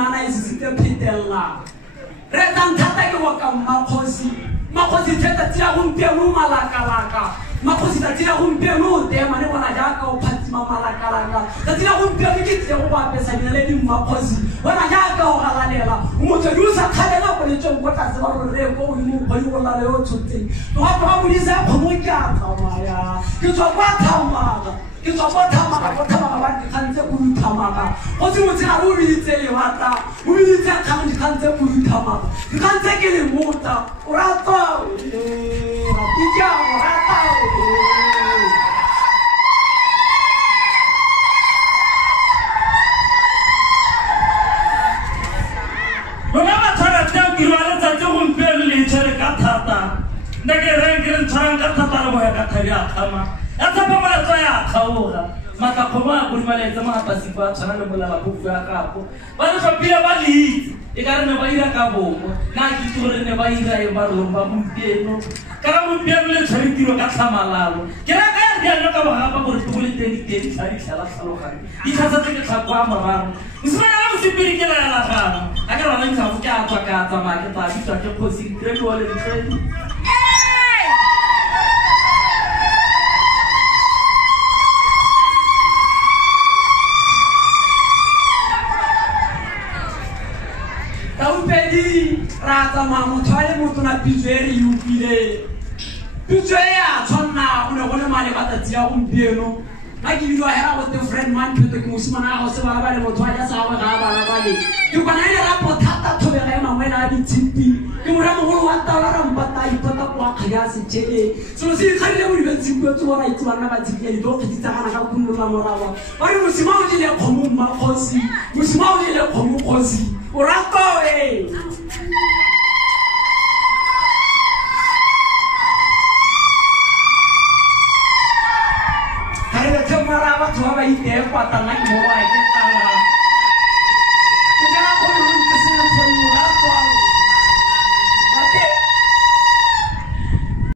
nana isisite pitella retan thata ke waka makhosi theta tsia gompieno malaka makhosi tsa tsia gompieno te mane bona jaaka o phatsima malaka tsa tsia gompieno ke tse go apesa dinele di makhosi bona jaaka o galalela o motho di sa khalela go le tsong go tla se ba re go mo boi go la le o tsotseng go ga go di sa go mo ka tsamaya ke tswa kwa thamaga ke tswa kwa thamaga ba di khantse go thamaga go se mo tsena go bitse le batla o bitse ka di khantse go thamaga di khantse ke le mota o rata rapija o rata Bona ba tshwana tsa ke rwala tsa go mpele le tshwere ka thata nda ke reng tshwara ka thata re boya ka thari a khama ya tsapa mala tswa ya khaoga maka khoma go dimaletsa mo apasi ba tshwana le molala go fua gago ba le tlhopile ba le e ka re ne ba ira ka bomo na ke tore ne ba ira e ba ro ba mpieno ka mo mpieno le tshwere tiro ka tlhamalalo ke ra ka ya no ka ba go re tugole teng tsari tlhala tlhalogane di khasa tse ke tlhakwa mararo usibana la usipiri ke la la gana a ka rana ntse go ka tswa ka tsamaya ke tla bitsa ke khosi ke go le tsedi rata motho a le motho na pitswere e upile pitswe ya tshwana o ne go le male ba tatsi ya gompieno ga ke bidiwa hera gote friend man pheto ke mosimana go se bala ba le motho a ja sa go ga bala ba le ke kwana e rapo thata thobega e mangwe na ditshipi ke mora mogolo wa taola ra mpata ipota kwa kgaya setšhele selo se ikgadile mo dibetshipi o tsebora itse bana ba tshipile di go kgeditsagana ka kunnola morago ba re mosima o jele kgomo mmakgosi mosima o jele kgomo kgosi o rato Hari itu marah, tuh apa itu? Patangnya mau aja.